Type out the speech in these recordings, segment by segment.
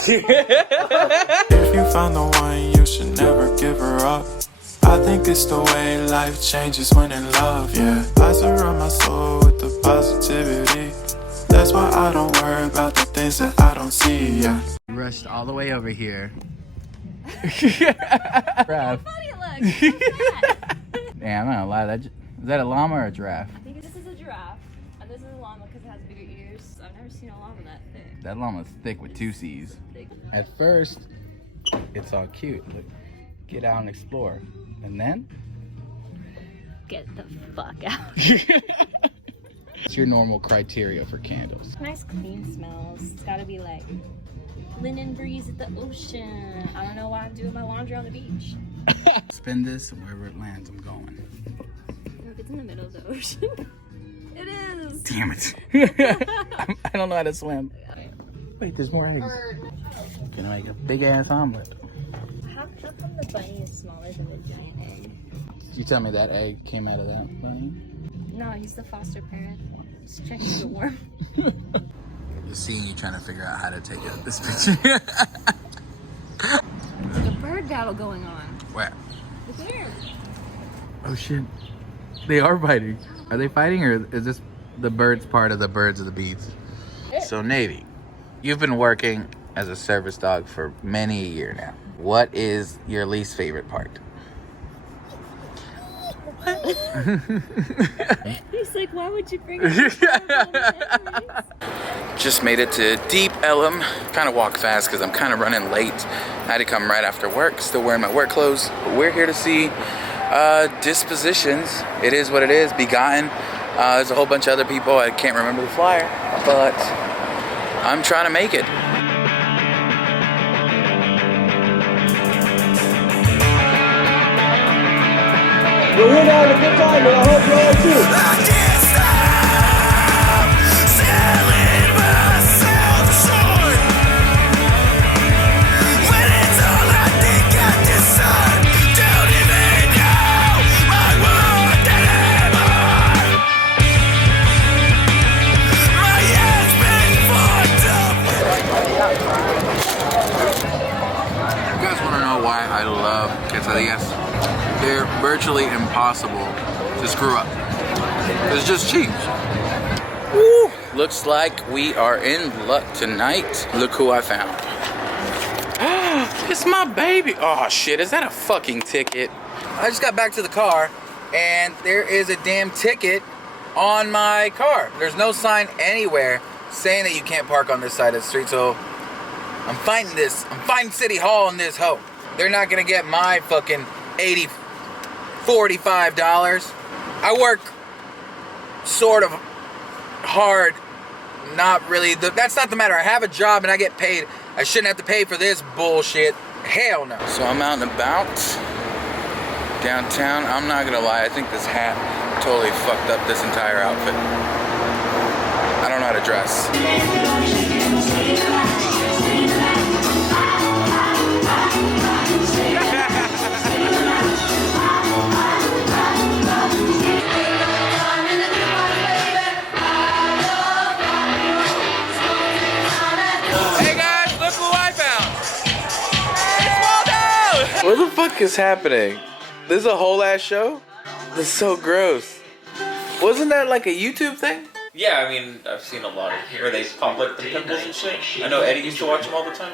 If you find the one, you should never give her up. I think it's the way life changes when in love, yeah. I surround my soul with the positivity. That's why I don't worry about the things that I don't see, yeah. Rushed all the way over here. How funny it looks. Yeah, I'm not gonna lie. Is that a llama or a giraffe? I think this is a giraffe, and this is a llama because it has bigger ears. I've never seen a llama that thick. That llama's thick with 2 C's. At first, it's all cute. Look, get out and explore. And then? Get the fuck out. What's your normal criteria for candles? Nice clean smells. It's gotta be like linen breeze at the ocean. I don't know why I'm doing my laundry on the beach. Spin this, and wherever it lands, I'm going. Look, it's in the middle of the ocean. It is. Damn it. I don't know how to swim. Wait, there's more eggs. Gonna make a big ass omelet. How come the bunny is smaller than the giant egg? You tell me that egg came out of that bunny? No, he's the foster parent. He's checking the worm. Just seeing you trying to figure out how to take this picture. There's a bird battle going on. Where? There. Oh shit. They are fighting. Are they fighting, or is this the birds part of the birds of the bees? So Navy, you've been working as a service dog for many a year now. What is your least favorite part? He's like, why would you bring it? Just made it to Deep Ellum. Kind of walk fast because I'm kind of running late. I had to come right after work, still wearing my work clothes. But we're here to see Dispositions. It is what it is, Begotten. There's a whole bunch of other people. I can't remember the flyer, but I'm trying to make it. We're here to have a good time, and I hope you are too. I can't stop selling myself short. When it's all I think I deserve, don't even know I want anymore. My head's been fucked up. You guys want to know why I love quesadillas? They're virtually impossible to screw up. It's just cheese. Woo! Looks like we are in luck tonight. Look who I found. It's my baby. Oh shit, is that a fucking ticket? I just got back to the car and there is a damn ticket on my car. There's no sign anywhere saying that you can't park on this side of the street, so I'm fighting this. I'm fighting City Hall in this hoe. They're not gonna get my fucking $45. I work sort of hard, not really. That's not the matter. I have a job and I get paid. I shouldn't have to pay for this bullshit. Hell no. So I'm out and about downtown. I'm not gonna lie, I think this hat totally fucked up this entire outfit. I don't know how to dress. What the fuck is happening? This is a whole ass show? This is so gross. Wasn't that like a YouTube thing? Yeah, I mean, I've seen a lot of where they pump like the pimples and shit. I know Eddie used to watch them all the time.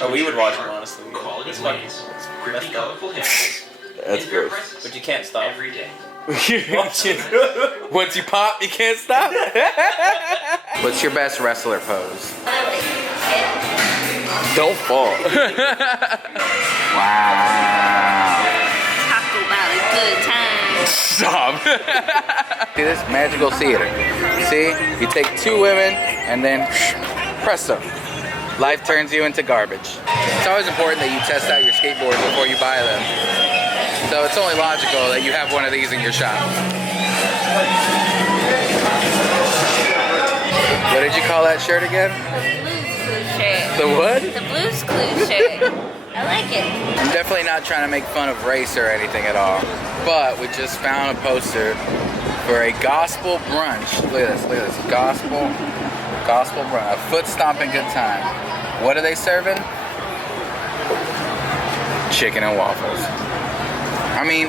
Oh, we would watch them honestly. It's fucking messed up. That's gross. But you can't stop. Once you pop, you can't stop. What's your best wrestler pose? Don't fall. Wow. Talk about a good time. Stop. See this magical theater. See, you take 2 women and then presto. Life turns you into garbage. It's always important that you test out your skateboards before you buy them. So it's only logical that you have one of these in your shop. What did you call that shirt again? The what? The Blues Clues shirt. I like it. I'm definitely not trying to make fun of race or anything at all, but we just found a poster for a gospel brunch. Look at this, gospel brunch, a foot stomping good time. What are they serving? Chicken and waffles. I mean,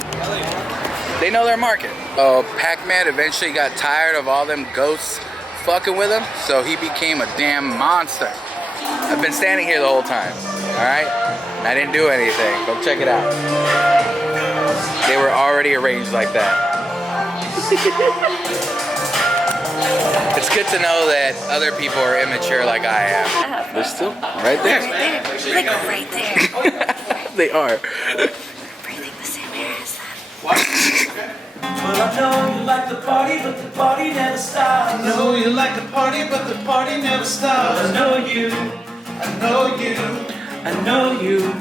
they know their market. Oh, Pac-Man eventually got tired of all them ghosts fucking with him, so he became a damn monster. I've been standing here the whole time, alright? I didn't do anything. Go check it out. They were already arranged like that. It's good to know that other people are immature like I am. They're still right there. Like right there. They are. Breathing the same air as them. Well, I know you like the party, but the party never stops. I know you like the party, but the party never stops. I know you, I know you, I know you.